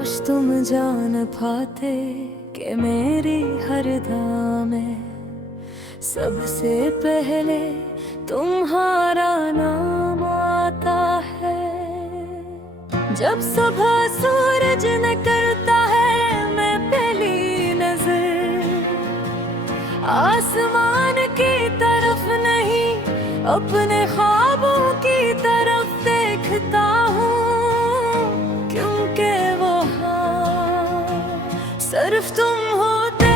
काश तुम जान पाते कि मेरी हर दुआ में सबसे पहले तुम्हारा नाम आता है। जब सुबह सूरज निकलता है मैं पहली नजर आसमान की तरफ नहीं अपने ख्वाबों की तरफ देखता हूँ, क्योंकि वहाँ सिर्फ तुम होते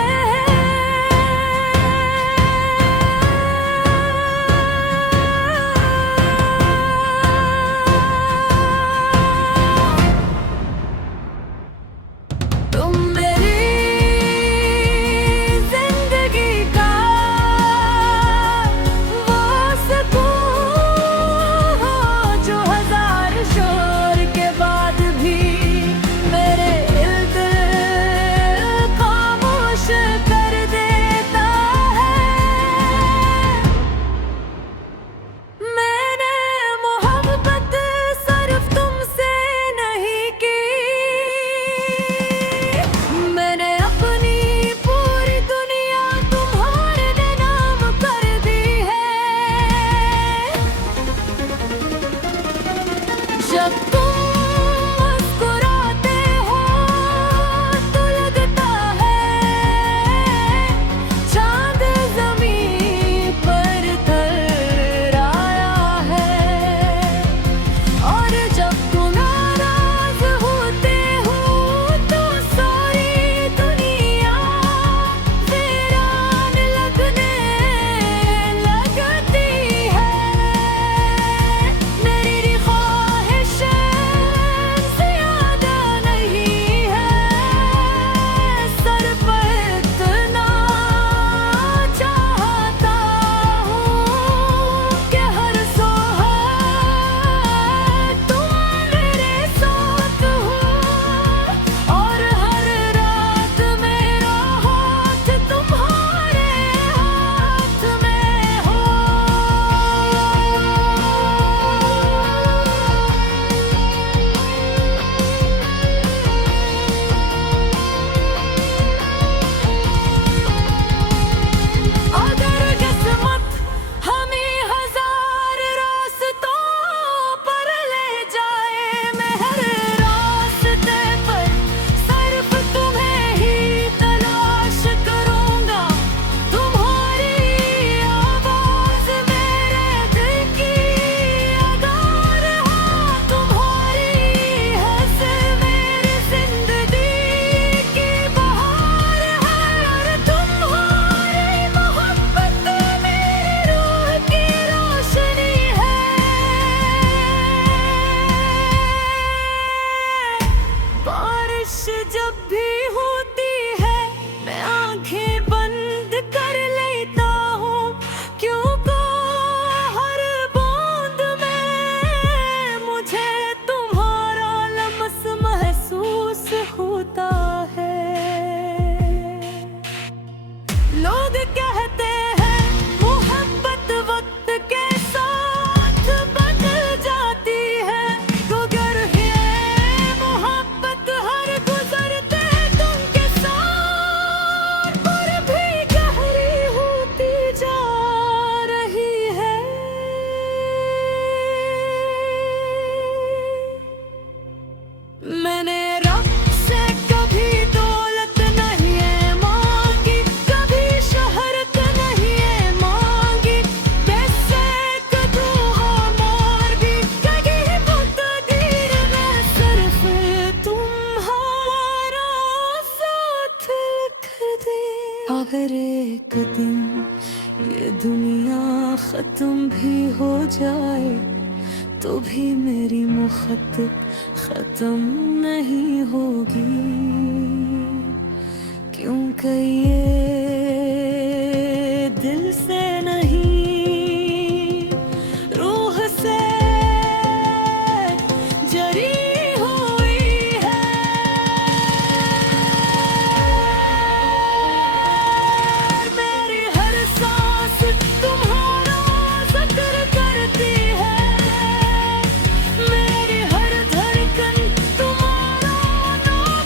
जब भी होती है मैं आंखें बंद कर लेता हूँ, क्योंकि हर बूंद में मुझे तुम्हारा लम्स महसूस होता है। लोग कहते हैं मोहब्बत वक्त के साथ बदल जाती है, मगर ये मोहब्बत हर गुजरते तुम के साथ पर भी गहरी होती जा रही है। मैंने रब से कभी दौलत नहीं है मांगी, कभी शोहरत नहीं है मांगी, बेशक दुआ मार भी कभी मुक़द्दर में सिर्फ तुम्हारा साथ लिख दे। अगर एक दिन ये दुनिया खत्म भी हो जाए तो भी मेरी मुख़ातिब खत्म नहीं होगी, क्योंकि ये दिल से नहीं रूह से जरी हुई है। मेरी हर सांस तुम्हारा जिक्र करती है, मेरी हर धड़कन तुम्हारा नाम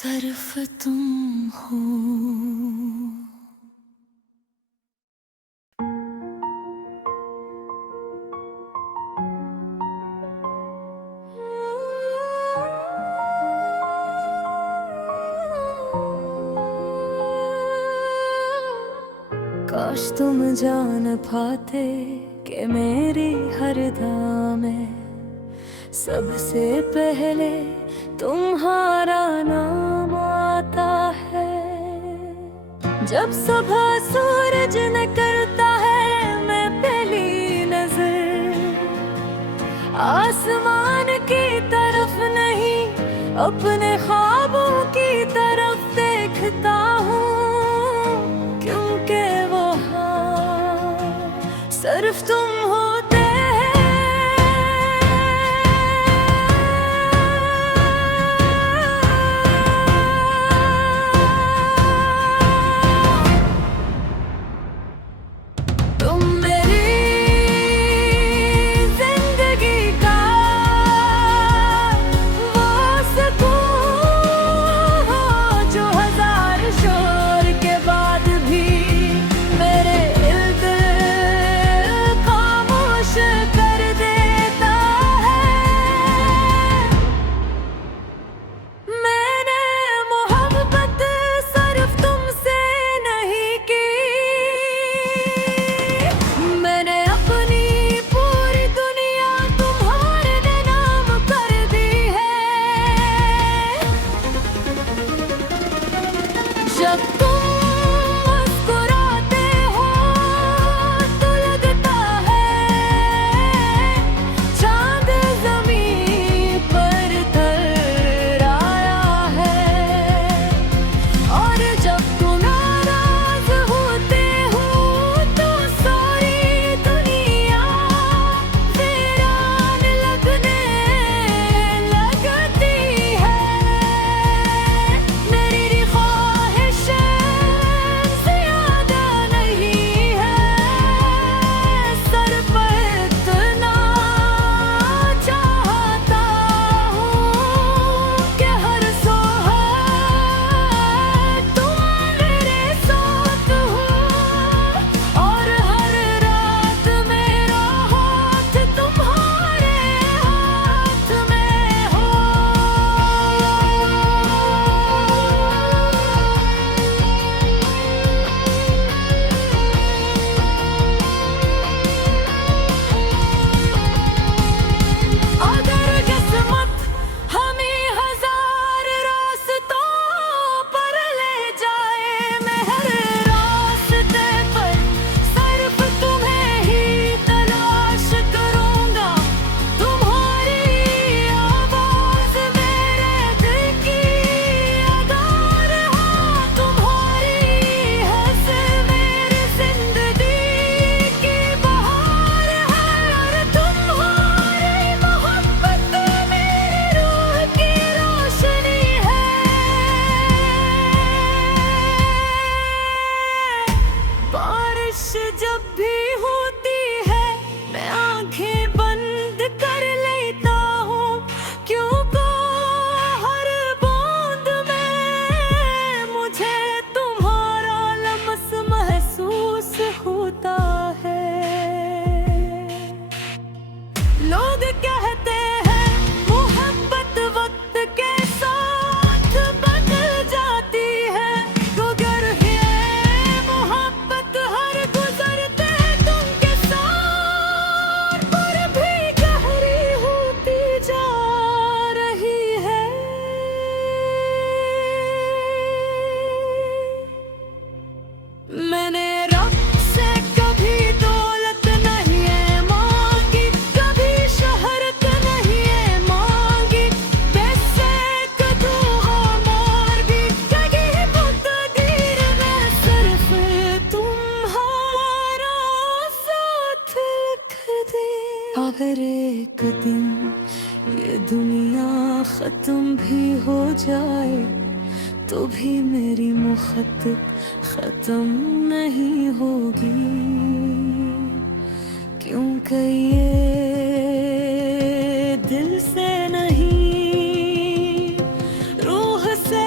सिर्फ तुम हो। काश तुम जान पाते कि मेरी हर दा में सबसे पहले तुम्हारा नाम आता है। जब सुबह सूरज निकलता है मैं पहली नजर आसमान की तरफ नहीं अपने ख्वाबों की तरफ देखता हूँ, क्योंकि वहाँ सिर्फ तुम होते अगर एक दिन ये दुनिया खत्म भी हो जाए तो भी मेरी मुहब्बत खत्म नहीं होगी, क्योंकि ये दिल से नहीं रूह से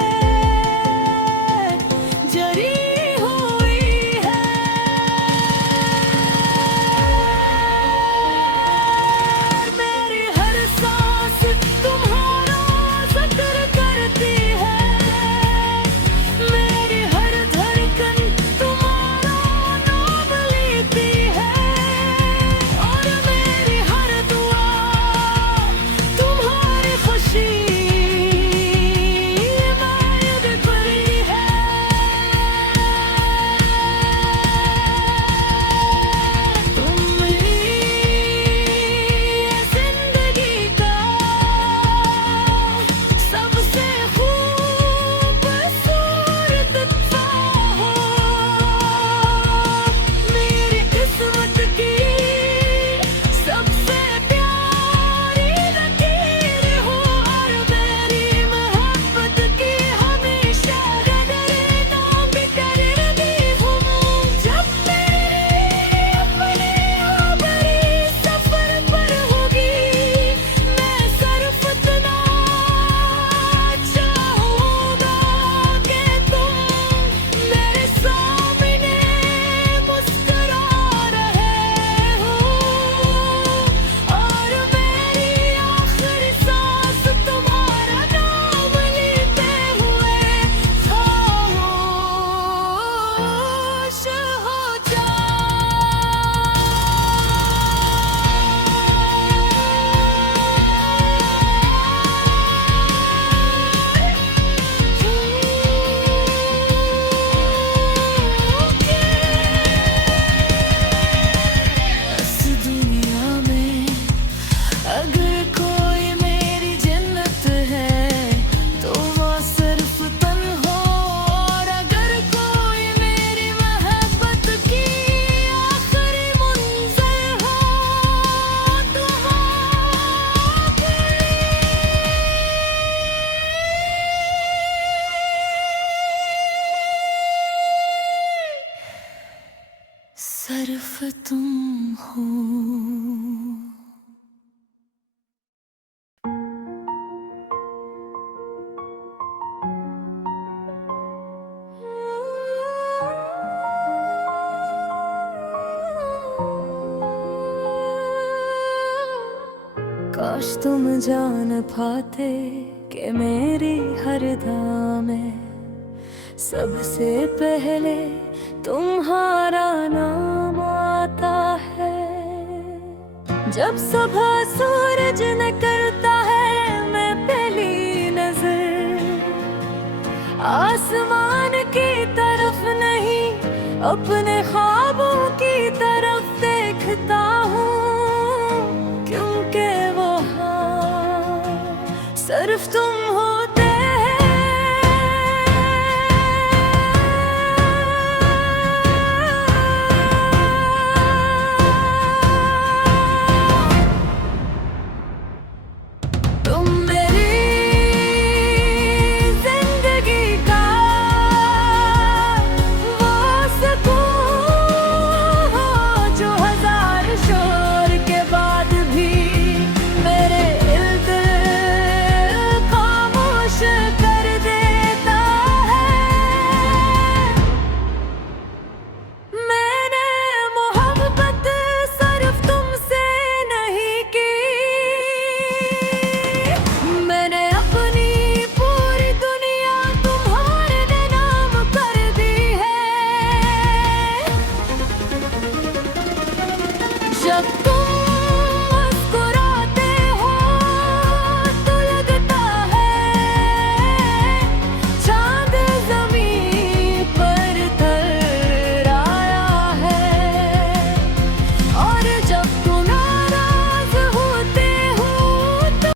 तरफ तुम हो। काश तुम जान पाते कि मेरी हर दा में सबसे पहले तुम्हारा नाम आता है। जब सुबह सूरज निकलता है मैं पहली नजर आसमान की तरफ नहीं अपने ख्वाबों की तरफ देखता हूँ, क्योंकि वहाँ सिर्फ तुम होते जब